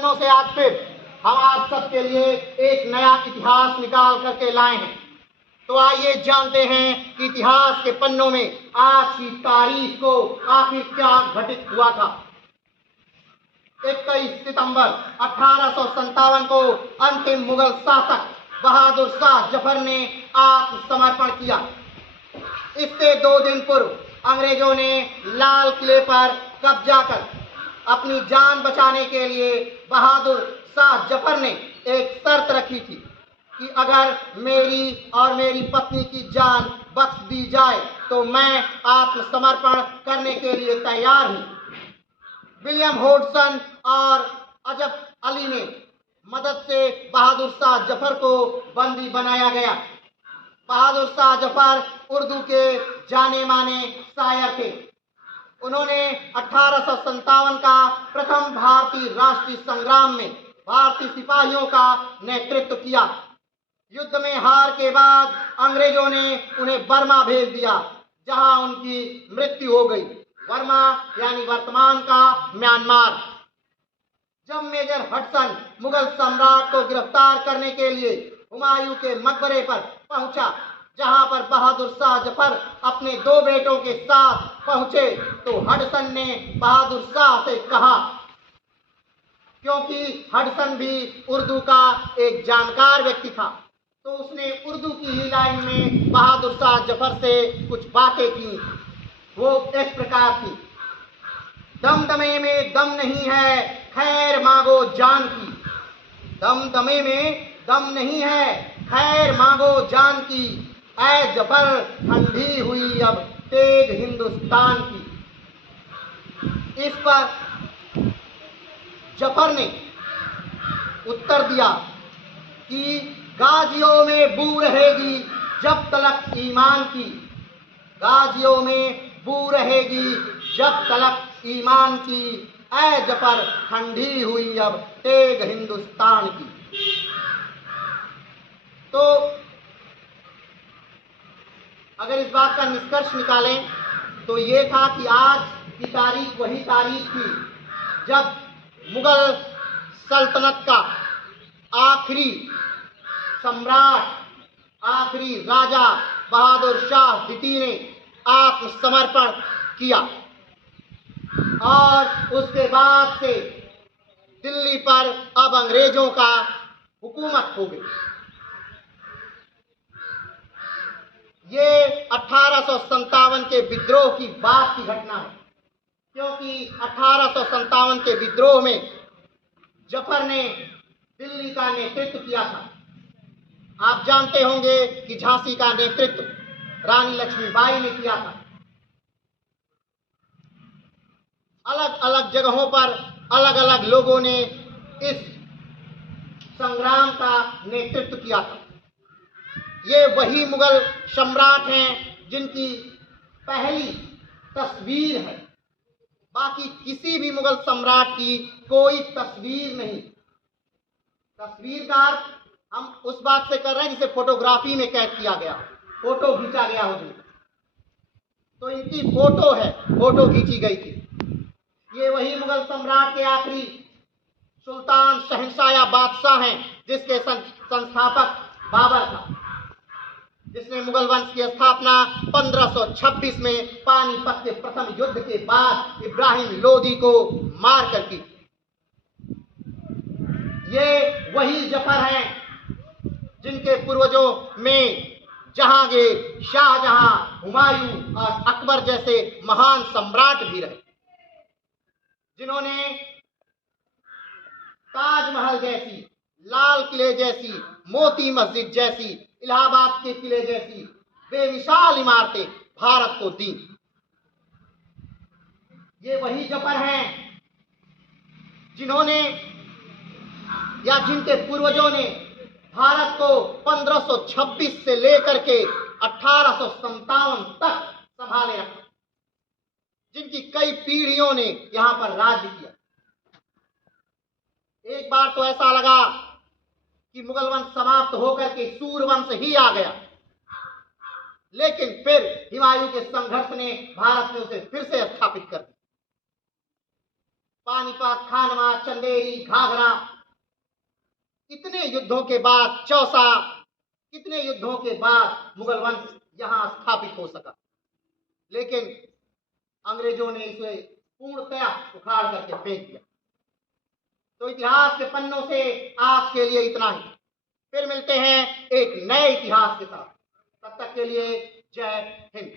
से आज फिर हम आप सबके लिए एक नया इतिहास निकाल करके लाए हैं। तो आइए जानते हैं कि इतिहास के पन्नों में आज की तारीख को आखिर क्या घटित हुआ था। 21 सितंबर 1857 को अंतिम मुगल शासक बहादुर शाह जफर ने आत्मसमर्पण किया। इससे 2 दिन पूर्व अंग्रेजों ने लाल किले पर कब्जा कर अपनी जान बचाने के लिए बहादुर शाह जफर ने एक शर्त रखी थी कि अगर मेरी और मेरी पत्नी की जान बख्श दी जाए तो मैं आत्मसमर्पण करने के लिए तैयार हूं। विलियम होडसन और अजब अली ने मदद से बहादुर शाह जफर को बंदी बनाया गया। बहादुर शाह जफर उर्दू के जाने माने शायर थे। उन्होंने 1857 का प्रथम भारतीय राष्ट्रीय संग्राम में भारतीय सिपाहियों का नेतृत्व किया। युद्ध में हार के बाद अंग्रेजों ने उन्हें बर्मा भेज दिया, जहां उनकी मृत्यु हो गई। बर्मा यानी वर्तमान का म्यांमार। जब मेजर हडसन मुगल सम्राट को गिरफ्तार करने के लिए हुमायूं के मकबरे पर पहुंचा, जहां पर बहादुर शाह जफर अपने 2 बेटों के साथ पहुंचे, तो हडसन ने बहादुर शाह से कहा, क्योंकि हडसन भी उर्दू का एक जानकार व्यक्ति था, तो उसने उर्दू की ही लाइन में बहादुर शाह जफर से कुछ बातें की। वो इस प्रकार थी, दमदमे में दम नहीं है, खैर मांगो जान की। दमदमे में दम नहीं है, खैर मांगो जान की। ऐ जफर ठंडी हुई अब तेग हिंदुस्तान की। इस पर जफर ने उत्तर दिया कि गाजियों में बू रहेगी जब तलक ईमान की। गाजियों में बू रहेगी जब तलक ईमान की। ऐ जफर ठंडी हुई अब तेग हिंदुस्तान की। तो अगर इस बात का निष्कर्ष निकालें तो ये था कि आज की तारीख वही तारीख थी जब मुगल सल्तनत का आखिरी सम्राट, आखिरी राजा बहादुर शाह द्वितीय ने आत्मसमर्पण किया और उसके बाद से दिल्ली पर अब अंग्रेजों का हुकूमत हो गई। ये 1857 के विद्रोह की बाद की घटना है, क्योंकि 1857 के विद्रोह में जफर ने दिल्ली का नेतृत्व किया था। आप जानते होंगे कि झांसी का नेतृत्व रानी लक्ष्मीबाई ने किया था। अलग अलग जगहों पर अलग अलग लोगों ने इस संग्राम का नेतृत्व किया था। ये वही मुगल सम्राट हैं जिनकी पहली तस्वीर है, बाकी किसी भी मुगल सम्राट की कोई तस्वीर नहीं। तस्वीर का अर्थ हम उस बात से कर रहे हैं जिसे फोटोग्राफी में कैद किया गया, फोटो खींचा गया हो। तो इनकी फोटो है, फोटो खींची गई थी। ये वही मुगल सम्राट के आखिरी सुल्तान, शहंशाह या बादशाह हैं जिसके संस्थापक बाबर था, जिसने मुगल वंश की स्थापना 1526 में पानीपत के प्रथम युद्ध के बाद इब्राहिम लोदी को मार कर की। ये वही जफर हैं जिनके पूर्वजों में जहांगीर, शाहजहां, हुमायूं और अकबर जैसे महान सम्राट भी रहे, जिन्होंने ताजमहल जैसी, लाल किले जैसी, मोती मस्जिद जैसी, इलाहाबाद के किले जैसी बेमिसाल इमारतें भारत को दी। ये वही जफर हैं जिन्होंने या जिनके पूर्वजों ने भारत को 1526 से लेकर के 1857 तक संभाले रखा, जिनकी कई पीढ़ियों ने यहां पर राज्य किया। एक बार तो ऐसा लगा कि मुगल वंश समाप्त होकर के सूर्यवंश ही आ गया, लेकिन फिर हुमायूं के संघर्ष ने भारत में उसे फिर से स्थापित कर दिया। पानीपत, खानवा, चंदेरी, घाघरा, कितने युद्धों के बाद चौसा, कितने युद्धों के बाद मुगल वंश यहां स्थापित हो सका, लेकिन अंग्रेजों ने इसे पूर्णतया उखाड़ करके फेंक दिया। तो इतिहास के पन्नों से आज के लिए इतना ही। फिर मिलते हैं एक नए इतिहास के साथ। तब तक के लिए जय हिंद।